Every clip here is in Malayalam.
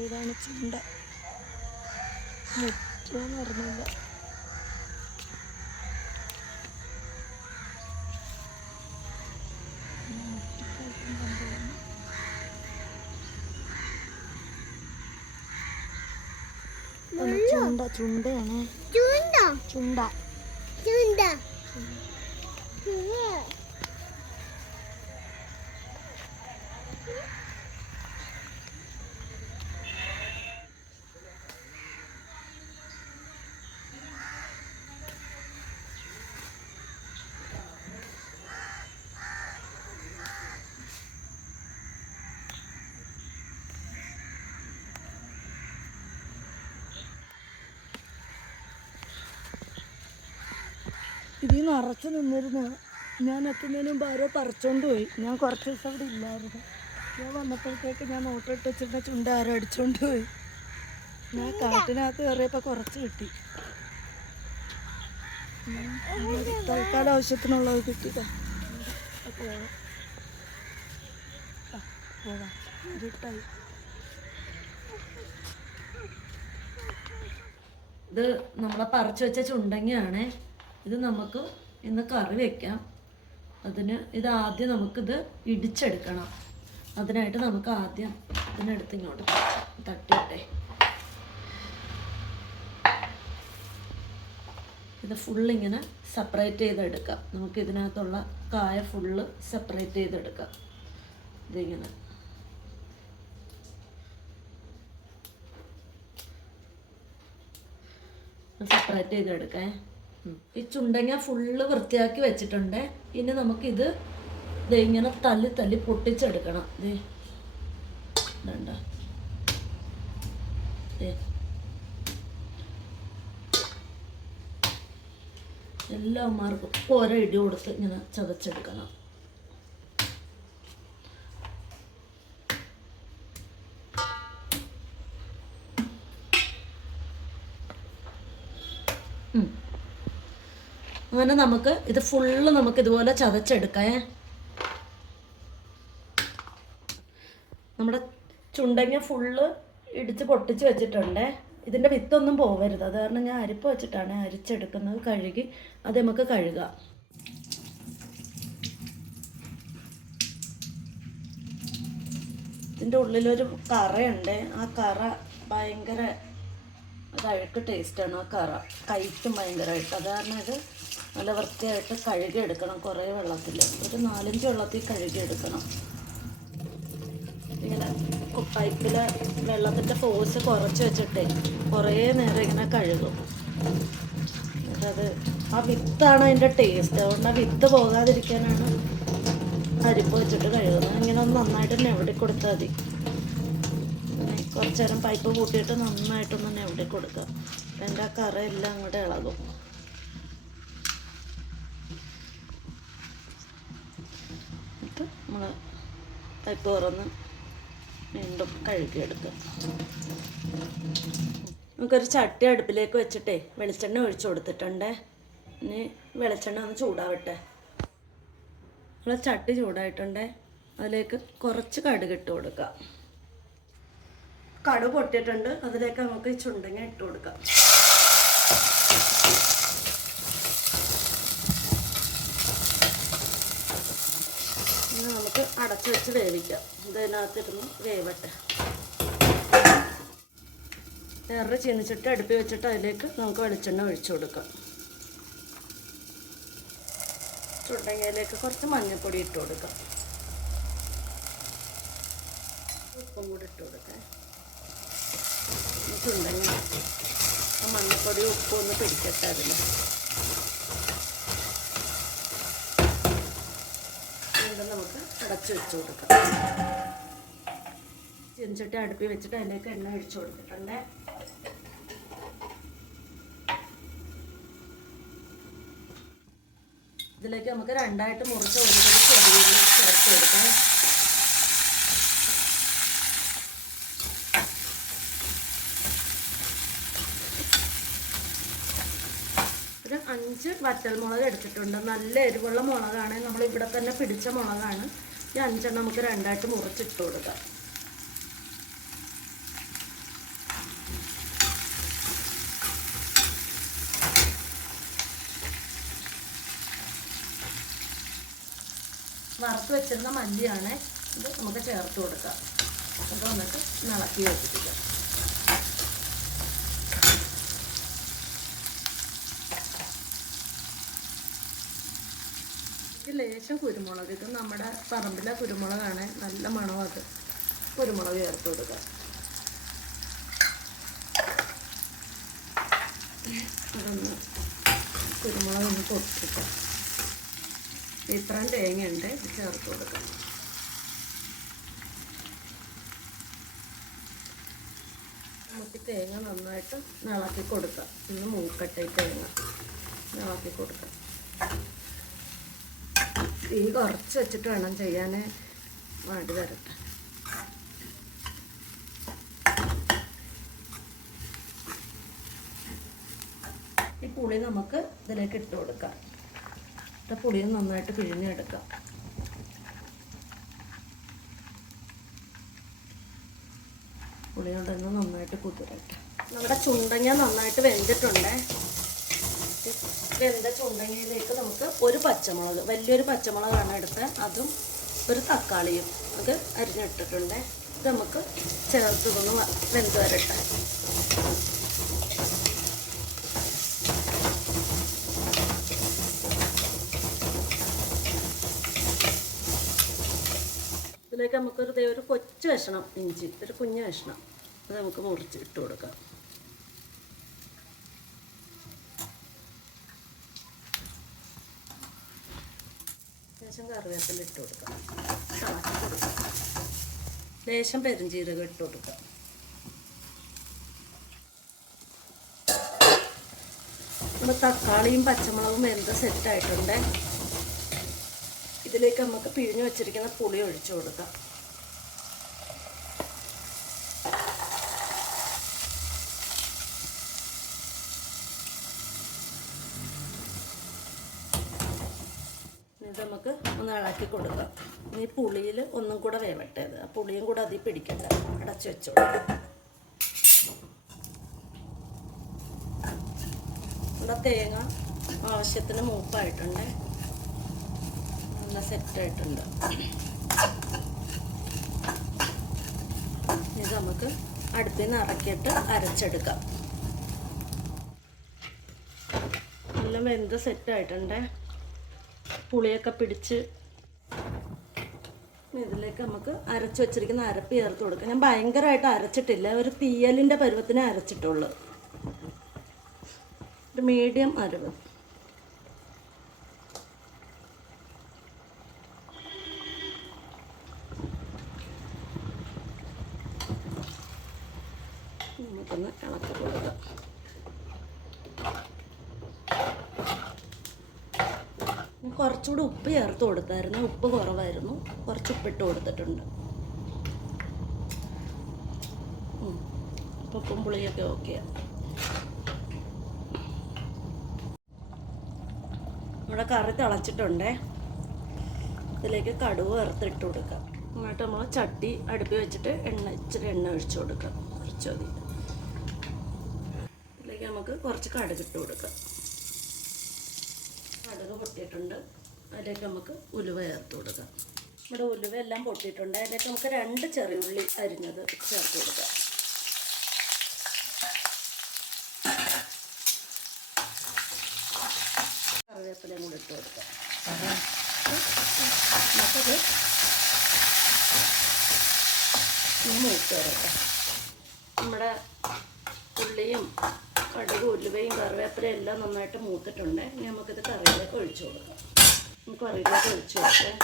ഇതാണ് ചുണ്ട? മുറ്റെന്ന് പറഞ്ഞില്ല ചുണ്ട ചുണ്ടയാണ്. ചുണ്ട. ചുണ്ട. ചൂണ്ട. ഇതിൽ അറച്ചു നിന്നിരുന്നു. ഞാൻ എത്തുന്നതിന് മുമ്പ് ആരോ പറിച്ചോണ്ട് പോയി. ഞാൻ കുറച്ച് ദിവസം അവിടെ ഇല്ലായിരുന്നു. ഞാൻ വന്നപ്പോഴത്തേക്ക് ഞാൻ നോട്ടിട്ട് വെച്ചിട്ട് ചുണ്ട ആരോ അടിച്ചോണ്ട് പോയി. ഞാൻ കാട്ടിനകത്ത് കയറിയപ്പോൾ കുറച്ച് കിട്ടി. തൽക്കാല ആവശ്യത്തിനുള്ളത് കിട്ടിയതാ ഇത് നമ്മളെ പറിച്ചു വെച്ച ചുണ്ടങ്ങയാണ്? ഇത് നമുക്ക് ഇന്ന് കറി വെക്കാം. അതിന് ഇത് ആദ്യം നമുക്കിത് ഇടിച്ചെടുക്കണം. അതിനായിട്ട് നമുക്ക് ആദ്യം ഇതിനെടുത്ത് ഇങ്ങോട്ട് തട്ടിയിട്ടെ. ഇത് ഫുള്ളിങ്ങനെ സെപ്പറേറ്റ് ചെയ്തെടുക്കാം. നമുക്ക് ഇതിനകത്തുള്ള കായ ഫുള്ള് സെപ്പറേറ്റ് ചെയ്തെടുക്കാം. ഇതിങ്ങനെ. സെപ്പറേറ്റ് ചെയ്തെടുക്കേ. ഈ ചുണ്ടങ്ങ ഫുള്ള് വൃത്തിയാക്കി വെച്ചിട്ടുണ്ട്. ഇനി നമുക്കിത് ദേ ഇങ്ങനെ തല്ലി തല്ലി പൊട്ടിച്ചെടുക്കണം. ഇതണ്ട ദേ. എല്ലാമാർക്കും ഓരോ ഇടി കൊടുത്ത് ഇങ്ങനെ ചതച്ചെടുക്കണം. ഉം. അങ്ങനെ നമുക്ക് ഇത് ഫുള്ള് നമുക്ക് ഇതുപോലെ ചതച്ചെടുക്കാം നമ്മുടെ ചുണ്ടങ്ങ ഫുള്ള് ഇടിച്ച് പൊട്ടിച്ച് വെച്ചിട്ടുണ്ട്. ഇതിന്റെ വിത്തൊന്നും പോകരുത് അത് കാരണം ഞാൻ അരിപ്പ് വെച്ചിട്ടാണ് അരിച്ചെടുക്കുന്നത്. കഴുകി അത് നമുക്ക് കഴുകാം. ഇതിന്റെ ഉള്ളിലൊരു കറയുണ്ട്. ആ കറ ഭയങ്കര അത് അഴുക്ക് ടേസ്റ്റാണ് ആ കറ കഴിക്കും ഭയങ്കരമായിട്ട്. അത് കാരണം ഇത് നല്ല വൃത്തിയായിട്ട് കഴുകിയെടുക്കണം കുറേ വെള്ളത്തിൽ. ഒരു നാലഞ്ച് വെള്ളത്തിൽ കഴുകിയെടുക്കണം. ഇങ്ങനെ പൈപ്പിൽ വെള്ളത്തിന്റെ ഫോഴ്സ് കുറച്ച് വെച്ചിട്ടേ കുറേ നേരം ഇങ്ങനെ കഴുകും. എന്നിട്ടത് ആ വിത്താണ് അതിന്റെ ടേസ്റ്റ്. അതുകൊണ്ട് ആ വിത്ത് പോകാതിരിക്കാനാണ് അരിപ്പ് വെച്ചിട്ട് കഴുകുന്നത്. ഇങ്ങനെ ഒന്ന് നന്നായിട്ട് നെവിടി കൊടുത്താൽ മതി. കുറച്ചു നേരം പൈപ്പ് കൂട്ടിയിട്ട് നന്നായിട്ടൊന്ന് നെവിടി കൊടുക്കുക. എന്റെ ആ കറയെല്ലാം അങ്ങോട്ട് ഇളകും എന്നിട്ട് നമ്മൾ പൈപ്പ് തുറന്ന് വീണ്ടും കഴുകിയെടുക്കുക. നമുക്കൊരു ചട്ടി അടുപ്പിലേക്ക് വെച്ചിട്ടേ വെളിച്ചെണ്ണ ഒഴിച്ചു കൊടുത്തിട്ടുണ്ട്. ഇനി വെളിച്ചെണ്ണ ഒന്ന് ചൂടാവട്ടെ. നമ്മൾ ചട്ടി ചൂടായിട്ടുണ്ട്. അതിലേക്ക് കുറച്ച് കടുക് ഇട്ട് കൊടുക്കാം കടുക് പൊട്ടിയിട്ടുണ്ട്. അതിലേക്ക് നമുക്ക് ചുണ്ടങ്ങ ഇട്ട് കൊടുക്കാം ഇനി നമുക്ക് അടച്ചു വെച്ച് വേവിക്കാം. ഇതിനകത്തിരുന്ന് വേവട്ടെ. വേറെ ചീനിച്ചിട്ട് അടുപ്പി വെച്ചിട്ട് അതിലേക്ക് നമുക്ക് വെളിച്ചെണ്ണ ഒഴിച്ചു കൊടുക്കാം. ചുണ്ടങ്ങയിലേക്ക് കുറച്ച് മഞ്ഞൾപ്പൊടി ഇട്ട് കൊടുക്കാം. ഉപ്പും കൂടി ഇട്ട് കൊടുക്കാം. ചുണ്ടങ്ങ മഞ്ഞൾപ്പൊടി ഉപ്പൊന്ന് പിടിക്കട്ടെ അതിൽ വീണ്ടും നമുക്ക് അടച്ച് വെച്ച് കൊടുക്കാം. ചെഞ്ചട്ടി അടുപ്പി വെച്ചിട്ട് അതിലേക്ക് എണ്ണ ഒഴിച്ചു കൊടുത്തിട്ടുണ്ട്. ഇതിലേക്ക് നമുക്ക് രണ്ടായിട്ട് മുറിച്ച് ചെറിയ ചേർത്ത് കൊടുക്കാം. ഒരു അഞ്ച് വറ്റൽമുളക് എടുത്തിട്ടുണ്ട്. നല്ല എരിവുള്ള മുളകാണ്. നമ്മൾ ഇവിടെ തന്നെ പിടിച്ച മുളകാണ്. ഈ അഞ്ചെണ്ണം നമുക്ക് രണ്ടായിട്ട് മുറിച്ചിട്ട് കൊടുക്കാം. വറുത്ത് വെച്ചിരുന്ന മല്ലിയാണ് ഇത് നമുക്ക് ചേർത്ത് കൊടുക്കാം. അപ്പോൾ നമുക്ക് ഇളക്കി വെച്ചിരിക്കാം ലേശം കുരുമുളക്. ഇത് നമ്മുടെ പറമ്പിലെ കുരുമുളകാണ്. നല്ല മണവും അത്. കുരുമുളക് ചേർത്ത് കൊടുക്കുക. അതൊന്ന് കുരുമുളക് ഒന്ന് പൊട്ടിക്കാം. ഇത്രയും തേങ്ങയുണ്ട്. ഇത് ചേർത്ത് കൊടുക്കാം. നമുക്ക് തേങ്ങ നന്നായിട്ട് ഇളക്കി കൊടുക്കാം. ഇന്ന് മൂക്കട്ടെ തേങ്ങ. ഇളക്കി കൊടുക്കാം. തീ കുറച്ച് വെച്ചിട്ട് വേണം ചെയ്യാൻ മാടി വരട്ടെ ഈ പുളി നമുക്ക് ഇതിലേക്ക് ഇട്ട് കൊടുക്കാം. ഇട്ട പുളിയും നന്നായിട്ട് പിഴിഞ്ഞെടുക്കാം. പുളിയോടൊന്ന് നന്നായിട്ട് കുതിരട്ടെ. നമ്മുടെ ചുണ്ടങ്ങ നന്നായിട്ട് വെന്തിട്ടുണ്ട്? വെന്ത ചുണ്ടങ്ങയിലേക്ക് നമുക്ക് ഒരു പച്ചമുളക് വലിയൊരു പച്ചമുളകാണ് എടുത്ത് അതും ഒരു തക്കാളിയും അത് അരിഞ്ഞിട്ടിട്ടുണ്ട്. ഇത് നമുക്ക് ചേർത്ത് ഒന്ന് വെന്ത് വരട്ടെ. ഇതിലേക്ക് നമുക്കൊരു ഒരു കൊച്ചു കഷ്ണം ഇഞ്ചി ഒരു കുഞ്ഞു കഷ്ണം. അത് നമുക്ക് മുറിച്ച് ഇട്ട് കൊടുക്കാം. ലേശം കറിവേപ്പില ഇട്ട് കൊടുക്കാം ഇളക്കി കൊടുക്കാം ലേശം പെരുംജീരകം ഇട്ട് കൊടുക്കാം നമ്മൾ തക്കാളിയും പച്ചമുളകും വെന്ത സെറ്റായിട്ടുണ്ട് ഇതിലേക്ക് നമുക്ക് പിഴിഞ്ഞു വെച്ചിരിക്കുന്ന പുളി ഒഴിച്ചു കൊടുക്കാം ഇത് നമുക്ക് ഒന്ന് ഇളക്കി കൊടുക്കാം. ഈ പുളിയിൽ ഒന്നും കൂടെ വേവട്ടെ ഇത് ആ പുളിയും കൂടെ അതിൽ പിടിക്കണ്ട. അടച്ചു വെച്ചോളൂ. ഇവിടെ തേങ്ങ ആവശ്യത്തിന് മൂപ്പായിട്ടുണ്ട്. നല്ല സെറ്റായിട്ടുണ്ട് ഇത് നമുക്ക് അടുപ്പിൽ നിന്ന് ഇറക്കിയിട്ട് അരച്ചെടുക്കാം. നല്ല വെന്ത് സെറ്റായിട്ടുണ്ട് പുളിയൊക്കെ പിടിച്ച് ഇതിലേക്ക് നമുക്ക് അരച്ച് വെച്ചിരിക്കുന്ന അരപ്പ് ചേർത്ത് കൊടുക്കാം. ഞാൻ ഭയങ്കരമായിട്ട് അരച്ചിട്ടില്ല ഒരു തീയലിന്റെ പരുവത്തിനെ അരച്ചിട്ടുള്ളൂ. ഒരു മീഡിയം അരവ്. നമുക്കൊന്ന് ഇളക്കി കൊടുക്കാം ഞാൻ കുറച്ചുകൂടി ഉപ്പ് ചേർത്ത് കൊടുത്തായിരുന്നു. ഉപ്പ് കുറവായിരുന്നു. കുറച്ച് ഉപ്പിട്ട് കൊടുത്തിട്ടുണ്ട്. ഉപ്പും പുളിയൊക്കെ ഓക്കെയാണ് നമ്മുടെ കറി തിളച്ചിട്ടുണ്ടേ. ഇതിലേക്ക് കടുവ് വറുത്തിട്ട് കൊടുക്കാം. എന്നിട്ട് നമ്മൾ ചട്ടി അടുപ്പി വെച്ചിട്ട് എണ്ണ ഇച്ചിരി എണ്ണ ഒഴിച്ചു കൊടുക്കാം. കുറച്ച് മതി. ഇതിലേക്ക് നമുക്ക് കുറച്ച് കടുകിട്ട് കൊടുക്കാം. കടുക് പൊട്ടിയിട്ടുണ്ട്. അതിലേക്ക് നമുക്ക് ഉലുവ ചേർത്ത് കൊടുക്കാം. നമ്മുടെ ഉലുവ എല്ലാം പൊട്ടിയിട്ടുണ്ട്. അതിലേക്ക് നമുക്ക് രണ്ട് ചെറിയ ഉള്ളി അരിഞ്ഞത് ചേർത്ത് കൊടുക്കാം. കറിവേപ്പിലയും കൂടി ഇട്ട് കൊടുക്കാം. നമുക്കത് ഇനി ഇട്ട് വരട്ടെ നമ്മുടെ ഉള്ളിയും കടുക് ഉലുവയും കറിവേപ്പിലയും എല്ലാം നന്നായിട്ട് മൂത്തിട്ടുണ്ട്. ഇനി നമുക്കിത് കറിയിലേക്ക് ഒഴിച്ചു കൊടുക്കാം. നമുക്ക് കറിയിലേക്ക് ഒഴിച്ചു കൊടുക്കാം.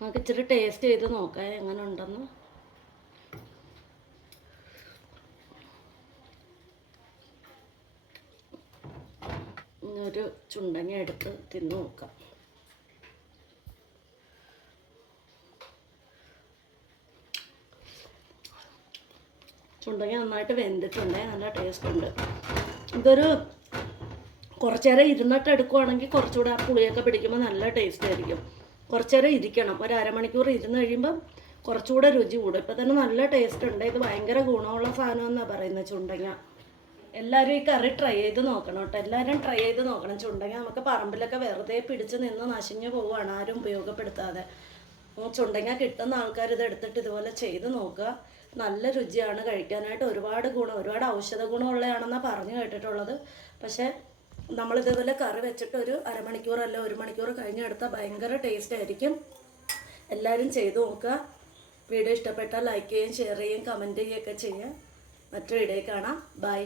നമുക്ക് ഇച്ചിരി ടേസ്റ്റ് ചെയ്ത് നോക്കാം. എങ്ങനെ ഉണ്ടെന്ന്. ഒരു ചുണ്ടങ്ങ എടുത്ത് തിന്നു നോക്കാം. ചുണ്ടങ്ങ നന്നായിട്ട് വെന്തിട്ടുണ്ട് നല്ല ടേസ്റ്റ് ഉണ്ട്. ഇതൊരു കുറച്ച് നേരം ഇരുന്നിട്ട് എടുക്കുവാണെങ്കിൽ കുറച്ചുകൂടെ ആ പുളിയൊക്കെ പിടിക്കുമ്പോൾ നല്ല ടേസ്റ്റ് ആയിരിക്കും. കുറച്ച് നേരം ഇരിക്കണം. ഒരു അരമണിക്കൂർ ഇരുന്ന് കഴിയുമ്പം കുറച്ചുകൂടെ രുചി കൂടും. ഇപ്പം തന്നെ നല്ല ടേസ്റ്റ് ഉണ്ട്. ഇത് ഭയങ്കര ഗുണമുള്ള സാധനം എന്നാണ് പറയുന്നത് ചുണ്ടങ്ങ. എല്ലാവരും ഈ കറി ട്രൈ ചെയ്ത് നോക്കണം കേട്ടോ. എല്ലാവരും ട്രൈ ചെയ്ത് നോക്കണം. ചുണ്ടങ്ങ നമുക്ക് പറമ്പിലൊക്കെ വെറുതെ പിടിച്ച് നിന്ന് നശിഞ്ഞു പോവുകയാണ്. ആരും ഉപയോഗപ്പെടുത്താതെ. ചുണ്ടങ്ങ കിട്ടുന്ന ആൾക്കാർ ഇത് എടുത്തിട്ട് ഇതുപോലെ ചെയ്ത് നോക്കുക. നല്ല രുചിയാണ് കഴിക്കാനായിട്ട് ഒരുപാട് ഗുണം ഒരുപാട് ഔഷധ ഗുണമുള്ളതാണെന്നാണ് പറഞ്ഞു കേട്ടിട്ടുള്ളത്. പക്ഷേ നമ്മളിതേപോലെ കറി വെച്ചിട്ട് ഒരു അരമണിക്കൂർ അല്ല ഒരു മണിക്കൂർ കഴിഞ്ഞെടുത്താൽ ഭയങ്കര ടേസ്റ്റ് ആയിരിക്കും. എല്ലാവരും ചെയ്ത് നോക്കുക. വീഡിയോ ഇഷ്ടപ്പെട്ടാൽ ലൈക്ക് ചെയ്യുകയും ഷെയർ ചെയ്യുകയും കമന്റ് ചെയ്യുകയൊക്കെ ചെയ്യുക. മറ്റൊരു വീഡിയോ കാണാം. ബൈ